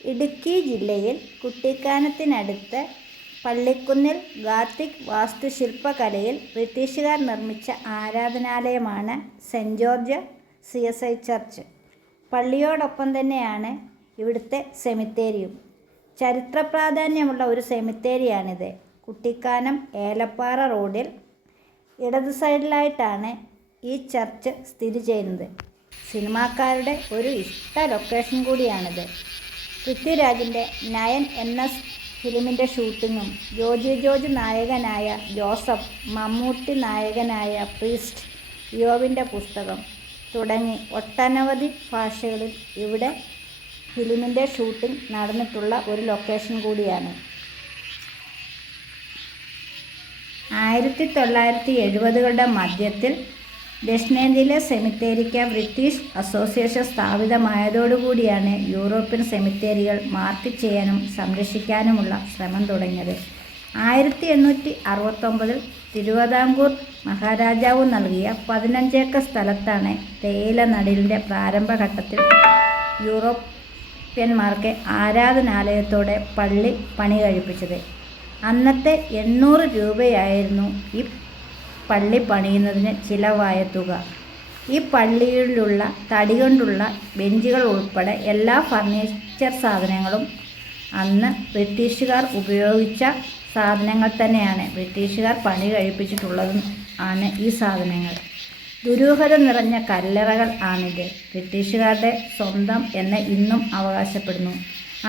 ഇടുക്കി ജില്ലയിൽ കുട്ടിക്കാനത്തിനടുത്ത് പള്ളിക്കുന്നിൽ ഗാത്തിക് വാസ്തുശില്പകലയിൽ ബ്രിട്ടീഷുകാർ നിർമ്മിച്ച ആരാധനാലയമാണ് സെന്റ് ജോർജ് CSI ചർച്ച്. പള്ളിയോടൊപ്പം തന്നെയാണ് ഇവിടുത്തെ സെമിത്തേരിയും. ചരിത്ര പ്രാധാന്യമുള്ള ഒരു സെമിത്തേരിയാണിത്. കുട്ടിക്കാനം ഏലപ്പാറ റോഡിൽ ഇടത് സൈഡിലായിട്ടാണ് ഈ ചർച്ച് സ്ഥിതി ചെയ്യുന്നത്. സിനിമാക്കാരുടെ ഒരു ഇഷ്ട ലൊക്കേഷൻ കൂടിയാണിത്. പൃഥ്വിരാജിൻ്റെ 9NS ഫിലിമിൻ്റെ ഷൂട്ടിങ്ങും ജോജി ജോർജ് നായകനായ ജോസഫ്, മമ്മൂട്ടി നായകനായ പ്രീസ്റ്റ്, യോബിൻ്റെ പുസ്തകം തുടങ്ങി ഒട്ടനവധി ഭാഷകളിൽ ഇവിടെ ഫിലിമിൻ്റെ ഷൂട്ടിംഗ് നടന്നിട്ടുള്ള ഒരു ലൊക്കേഷൻ കൂടിയാണ്. 1970കളുടെ മധ്യത്തിൽ ദക്ഷിണേന്ത്യയിലെ സെമിത്തേരിക്ക് ബ്രിട്ടീഷ് അസോസിയേഷൻ സ്ഥാപിതമായതോടുകൂടിയാണ് യൂറോപ്യൻ സെമിത്തേരികൾ മാർക്ക് ചെയ്യാനും സംരക്ഷിക്കാനുമുള്ള ശ്രമം തുടങ്ങിയത്. 1869 തിരുവിതാംകൂർ മഹാരാജാവ് നൽകിയ 15 ഏക്കർ സ്ഥലത്താണ് തേയില നടീലിൻ്റെ പ്രാരംഭഘട്ടത്തിൽ യൂറോപ്യന്മാർക്ക് ആരാധനാലയത്തോടെ പള്ളി പണി കഴിപ്പിച്ചത്. അന്നത്തെ 800 രൂപയായിരുന്നു ഈ പള്ളി പണിയുന്നതിന് ചിലവായ തുക. ഈ പള്ളിയിലുള്ള തടി കൊണ്ടുള്ള ബെഞ്ചുകൾ ഉൾപ്പെടെ എല്ലാ ഫർണിച്ചർ സാധനങ്ങളും അന്ന് ബ്രിട്ടീഷുകാർ ഉപയോഗിച്ച സാധനങ്ങൾ തന്നെയാണ്. ബ്രിട്ടീഷുകാർ പണി കഴിപ്പിച്ചിട്ടുള്ളതും ആണ് ഈ സാധനങ്ങൾ. ദുരൂഹത നിറഞ്ഞ കല്ലറകൾ ആണിത്. ബ്രിട്ടീഷുകാരുടെ സ്വന്തം എന്ന് ഇന്നും അവകാശപ്പെടുന്നു.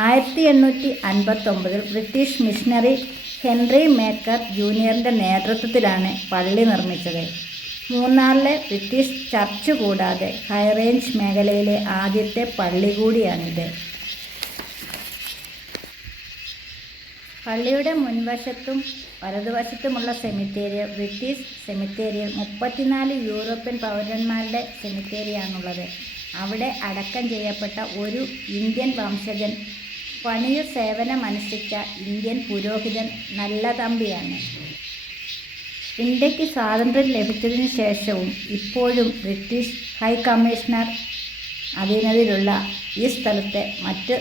1859 ബ്രിട്ടീഷ് മിഷണറി ഹെൻറി മേക്കർ ജൂനിയറിൻ്റെ നേതൃത്വത്തിലാണ് പള്ളി നിർമ്മിച്ചത്. മൂന്നാറിലെ ബ്രിട്ടീഷ് ചർച്ച് കൂടാതെ ഹൈറേഞ്ച് മേഖലയിലെ ആദ്യത്തെ പള്ളി കൂടിയാണിത്. പള്ളിയുടെ മുൻവശത്തും വലതുവശത്തുമുള്ള സെമിത്തേരി ബ്രിട്ടീഷ് സെമിത്തേരിയിൽ 34 യൂറോപ്യൻ പൗരന്മാരുടെ സെമിത്തേരിയാണുള്ളത്. അവിടെ അടക്കം ചെയ്യപ്പെട്ട ഒരു ഇന്ത്യൻ വംശജൻ പണിയിൽ സേവനമനുഷ്ഠിച്ച ഇന്ത്യൻ പുരോഹിതൻ നല്ലതമ്പിയാണ്. ഇന്ത്യക്ക് സ്വാതന്ത്ര്യം ലഭിച്ചതിനു ശേഷവും ഇപ്പോഴും ബ്രിട്ടീഷ് ഹൈക്കമ്മീഷണർ അധീനതയിലുള്ള ഈ സ്ഥലത്തെ മറ്റ്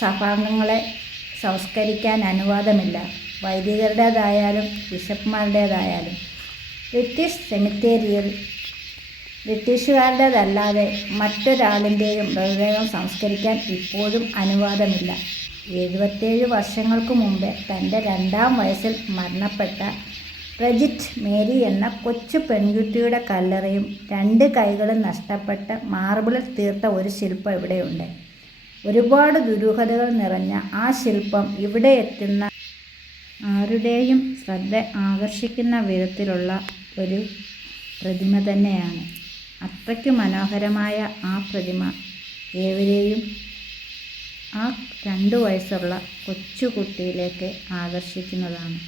സഭാംഗങ്ങളെ സംസ്കരിക്കാൻ അനുവാദമില്ല. വൈദികരുടേതായാലും ബിഷപ്പുമാരുടേതായാലും. ബ്രിട്ടീഷ് സെമിത്തേരിയിൽ ബ്രിട്ടീഷുകാരുടേതല്ലാതെ മറ്റൊരാളിൻ്റെയും മൃതദേഹം സംസ്കരിക്കാൻ ഇപ്പോഴും അനുവാദമില്ല. 77 വർഷങ്ങൾക്ക് മുമ്പ് തൻ്റെ 2ാം വയസ്സിൽ മരണപ്പെട്ട ബ്രിജിറ്റ് മേരി എന്ന കൊച്ചു പെൺകുട്ടിയുടെ കല്ലറയും 2 കൈകളും നഷ്ടപ്പെട്ട മാർബിളിൽ തീർത്ത ഒരു ശില്പം ഇവിടെയുണ്ട്. ഒരുപാട് ദുരൂഹതകൾ നിറഞ്ഞ ആ ശില്പം ഇവിടെ എത്തുന്ന ആരുടെയും ശ്രദ്ധ ആകർഷിക്കുന്ന വിധത്തിലുള്ള ഒരു പ്രതിമ തന്നെയാണ്. അത്രയ്ക്ക് മനോഹരമായ ആ പ്രതിമ ഏവരെയും ആ 2 വയസ്സുള്ള കൊച്ചുകുട്ടിയിലേക്ക് ആകർഷിക്കുന്നതാണ്.